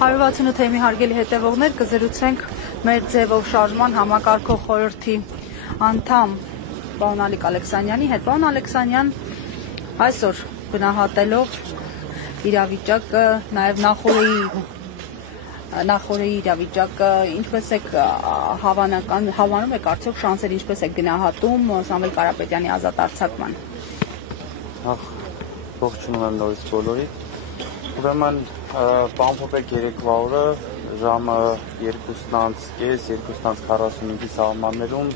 168 թեմի հարգելի հետևողներ, կզրուցենք մեր ձևով շարժման համակարգող խորհրդի անդամ պարոն Ալիկ Ալեքսանյանի հետ։ Պարոն Ալեքսանյան, այսօր գնահատելով իրավիճակը, նաև նախորդի իրավիճակը, ինչպես եք հավանում եք արդյոք շանսեր, ինչպես եք գնահատում Սամվել Կարապետյանի ազատ արձակման։ Ողջունում եմ նորից բոլորիդ։ Ուրեմն բամբոբեք երեկվա օրը ժամը 2:30, 2:45-ի սահմաններում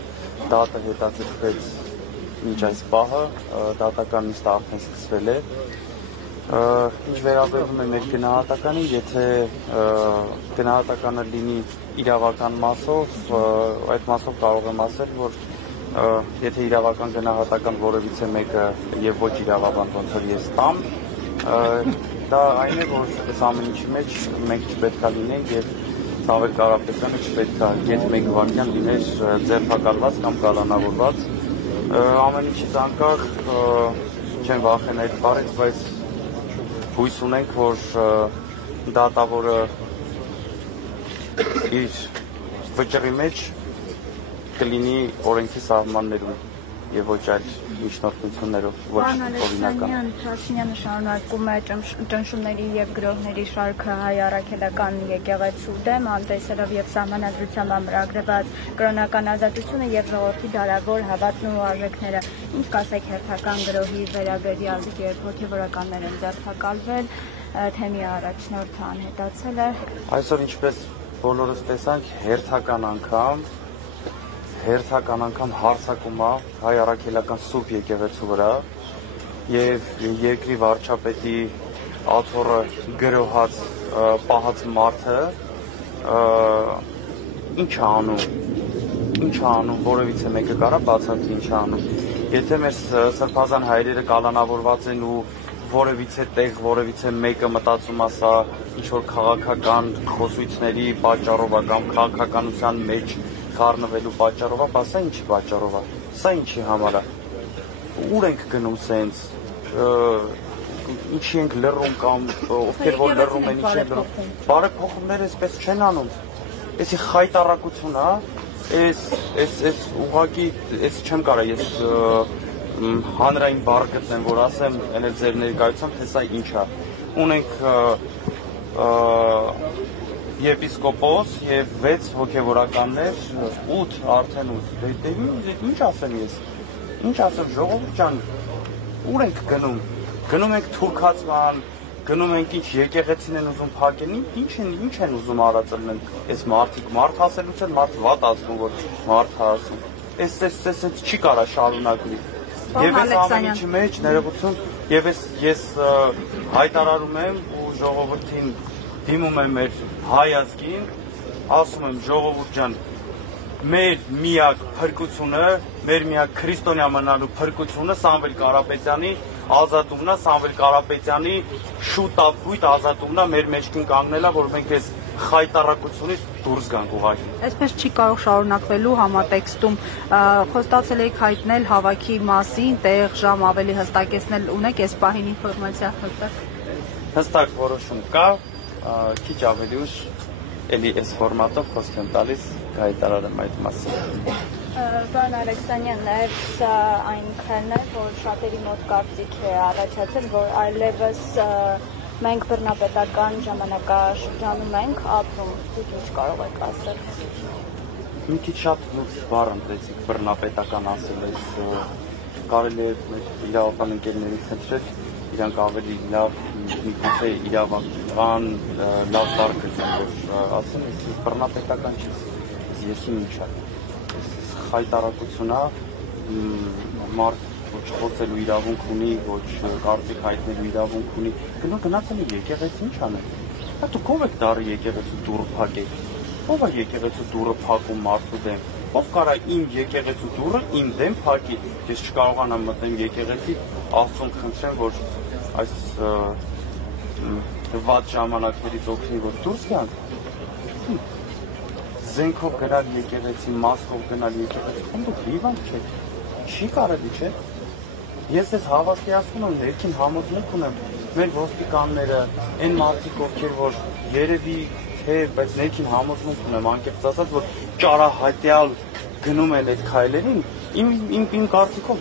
դատը հետաձգվեց մինչ այս պահը, դատական նիստը արդեն սկսվել է։ Ինչ վերաբերում է մեր գնահատականին, եթե գնահատականը լինի իրավական մասով, այդ մասով կարող եմ ասել, որ եթե իրավական գնահատական որևիցե մեկը եւ ոչ իրավաբան ոնց որ ես տամ, դա այն է, որ այս ամեն ինչի մեջ մենք չպետք է լինենք եւ Սամվել Կարապետյանը չպետք է գետ մեկ վայրկյան լիներ ձերբակալված կամ կալանավորված։ Ամեն ինչից անկախ չեմ վախենա այդ բառից, բայց հույս ունենք, որ դատավորը իր վճռի մեջ կլինի օրենքի սահմաններում եւ ոչ այլ միջնորդություններով, ոչ օրինական։ Փաշինյանը շարունակում է ճնշումների եւ գրոհների շարքը հայ առաքելական եկեղեցու դեմ, անտեսելով եւ սահմանադրությամբ ամրագրված կրոնական ազատությունը եւ ժողովրդի դարավոր հավատն ու արժեքները։ Ինչ կասեք հերթական գրոհի վերաբերյալ, երբ հոգեվորականներ են ձերբակալվել, թեմի առաջնորդը անհետացել է։ Այսօր ինչպես բոլորս տեսանք, հերթական անգամ հարձակում է հայ առաքելական Սուրբ եկեղեցու վրա եւ երկրի վարչապետի աթոռը գրոհած պահած մարդը ինչ է անում, որևիցե մեկը կարա բացատրի ինչ է անում։ Եթե մեր սրբազան հայրերը կալանավորված են ու որևիցե տեղ, որևիցե մեկը մտածում է սա ինչ որ քաղաքական խոսույցների պատճառով կամ քաղաքականության մեջ խառնվելու պատճառով է, սա ինչի պատճառով է, սա ինչի համար է, ուր ենք գնում սենց, ինչի ենք լռում կամ ովքեր որ լռում են, ինչ են լռում, բարեփոխումները այսպես չեն անում, էսի խայտառակություն է, այս ուղղակի, այս չեմ կարա ես հանրային բառ գտնեմ, որ ասեմ էլ ձեր ներկայությամբ, թե սա ինչ է, ունենք եպիսկոպոս եւ 6 հոգեվորականներ, 8 արդեն 8։ Դե ինչ ասեմ ես։ Ինչ ասեմ, ժողովուրդ ջան, ուր ենք գնում։ Գնում ենք թուրքացման, գնում ենք ինչ եկեղեցին են ուզում փակեն, ինչ են ուզում արածելնել։ Այս մարդիկ մարդ ասելուց են մարդ վատ ասում, որ մարդ ասում։ Այս չի կարա շարունակվի։ Եվ այս ամեն ինչի մեջ ներողություն, եւ ես հայտարարում եմ ու ժողովրդին դիմում եմ մեր հայ ազգին, ասում եմ ժողովուրդ ջան, մեր միակ փրկությունը, մեր միակ քրիստոնյա մնալու փրկությունը Սամվել Կարապետյանի ազատումն է, Սամվել Կարապետյանի շուտապույտ ազատումն է, մեր մեջքին կանգնելա, որ մենք այս խայտառակությունից դուրս գանք ուղղակի։ Այսպես չի կարող շարունակվելու համատեքստում խոստացել եք հայտնել հավաքի մասին, տեղ, ժամ ավելի հստակեցնել, ունեք այս պահին ինֆորմացիա հստակ որոշում կա, քիչ ավելի ուշ էլի այս ֆորմատով խոսք եմ տալիս հայտարարեմ այդ մասին։ Պարոն Ալեքսանյան, նաև սա այն քայլն է, որ շատերի մոտ կարծիք է առաջացել, որ այլևս մենք բռնապետական ժամանակաշրջանում ենք ապրում, դուք ինչ կարող եք ասել։ Մի քիչ շատ բառ ընտրեցիք բռնապետական ասել, կարելի է մեր իրավական ընկերների խնդրել, իրանք ավելի լավ միգուցե իրավական լավ բառ գտնեն, որ ասեն, ես բռնապետական չի, ես ինչ է, խայտառակություն է, մարդ ոչ խոսելու իրավունք ունի, ոչ կարծիք հայտնելու իրավունք ունի, գնացել է եկեղեցի ինչ անել, դուք ով եք դառը եկեղեցու դուռը փակեք, ով է եկեղեցու դուռը փակում մարդու դեմ, ով կարա իմ եկեղեցու դուռը իմ դեմ փակի, ես չկարողանամ մտնեմ եկեղեցի, Աստծուն խնդրեմ, որ այս վատ ժամանակներից օգնի, որ դուրս գանք, զենքով գնալ եկեղեցի, մասկով գնալ եկեղեցի, դուք հիվանդ չեք, չի կարելի չէ, Ես ես հավատացնում եմ, ներքին համոզմունք ունեմ, մեր ոստիկանները, այն մարդիկ, ովքեր որ երևի թե, բայց ներքին համոզմունք ունեմ, անկեղծ ասած, որ ճարահատյալ գնում են այդ քայլերին, իմ կարծիքով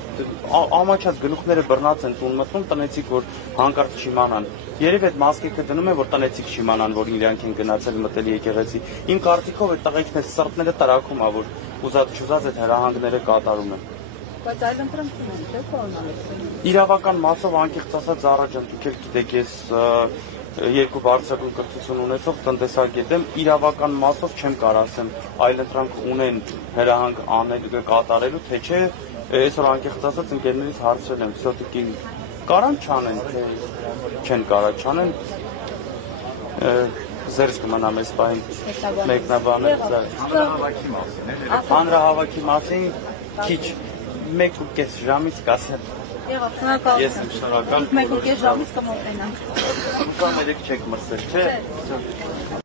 ամաչած գլուխները բռնած են տուն մտնում, տնեցիք որ հանկարծ չիմանան։ Երևի այդ մասկիկը դնում է, որ տնեցիք չիմանան, որ իրանք են գնացել մտել եկեղեցի։ Իմ կարծիքով այդ տղեկները սրտները տրակում ա, որ ուզած այդ հրահանգները կատարում են։ Բայց այլ ընտրություն են, չէ՞ կողմնալիք։ Իրավական մասով անկեղծ ասած առաջ դուք էլ գիտեք, ես երկու բարձրագույն կրթություն ունեցող տնտեսագետ եմ, իրավական մասով չեմ կարող ասեմ այլ ընտրանք ունեն հրահանգ անել կատարելու, թե չէ, այսօր անկեղծ ասած ընկերներից հարցրել եմ, սոտիկի կարան չանեն, թե չեն կարող չանեն, զերծ կմնա մեզ պահին մեկնաբանել հանրահավաքի մասին քիչ 1.5 ժամից կասեմ Եղավ, շնորհակալ Ես եմ շնորհակալ 1.5 ժամից կմոտենանք Ուրկան երեք չեք մրսել, չէ՞։